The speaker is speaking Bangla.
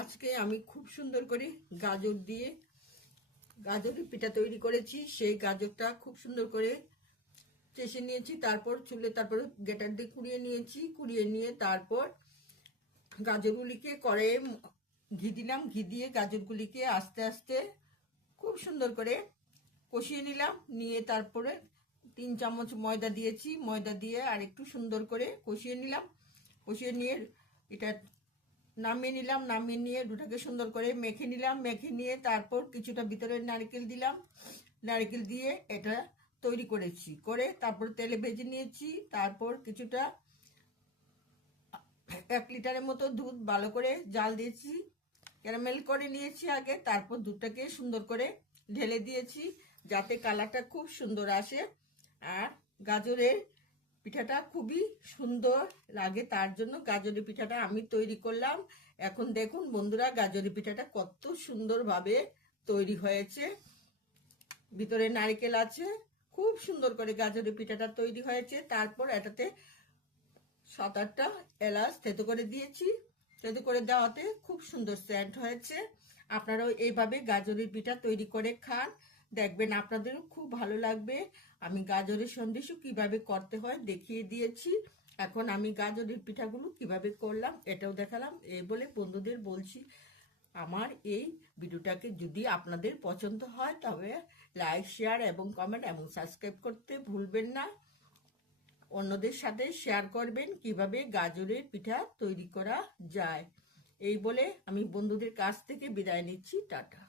আজকে আমি খুব সুন্দর করে গাজর দিয়ে গাজরের পিঠা তৈরি করেছি। সেই গাজরটা খুব সুন্দর করে চেষে নিয়েছি, তারপর তারপর গ্রেটার দিয়ে কুড়িয়ে নিয়েছি। কুড়িয়ে নিয়ে তারপর গাজরগুলিকে কড়াইয়ে ঘি দিলাম। ঘি দিয়ে গাজরগুলিকে আস্তে আস্তে খুব সুন্দর করে কষিয়ে নিলাম। নিয়ে তারপরে 3 চামচ ময়দা দিয়েছি। ময়দা দিয়ে আর একটু সুন্দর করে কষিয়ে নিলাম। কষিয়ে নিয়ে এটা নামিয়ে নিলাম। নামিয়ে নিয়ে দুটাকে সুন্দর করে মেখে নিলাম। মেখে নিয়ে তারপর কিছুটা ভিতরে নারকেল দিলাম। নারকেল দিয়ে এটা তৈরি করেছি। করে তারপর তেলে ভেজে নিয়েছি। তারপর কিছুটা 1 লিটারের মতো দুধ ভালো করে জাল দিয়েছি, ক্যারামেল করে নিয়েছি আগে। তারপর দুধটাকে সুন্দর করে ঢেলে দিয়েছি যাতে কালারটা খুব সুন্দর আসে আর গাজরের পিঠাটা খুবই সুন্দর লাগে। তার জন্য গাজরের পিঠাটা আমি তৈরি করলাম। এখন দেখুন বন্ধুরা, গাজরের পিঠাটা কত সুন্দরভাবে তৈরি হয়েছে। ভিতরে নারকেল আছে, খুব সুন্দর করে গাজরের পিঠাটা তৈরি হয়েছে। তারপর এটাতে 7-8টা এলাচ থেতো করে দিয়েছি। থেতো করে দেওয়াতে খুব সুন্দর সেন্ট হয়েছে। আপনারাও এইভাবে গাজরের পিঠা তৈরি করে খান, দেখবেন আপনাদেরও খুব ভালো লাগবে। আমি গাজরের সন্দেশও কিভাবে করতে হয় দেখিয়ে দিয়েছি। এখন আমি গাজরের পিঠাগুলো কিভাবে করলাম এটাও দেখালাম। এই বলে বন্ধুদের বলছি, আমার এই ভিডিওটাকে যদি আপনাদের পছন্দ হয় তবে লাইক, শেয়ার এবং কমেন্ট এবং সাবস্ক্রাইব করতে ভুলবেন না। অন্যদের সাথে শেয়ার করবেন কিভাবে গাজরের পিঠা তৈরি করা যায়। এই বলে আমি বন্ধুদের কাছ থেকে বিদায় নিচ্ছি। টাটা।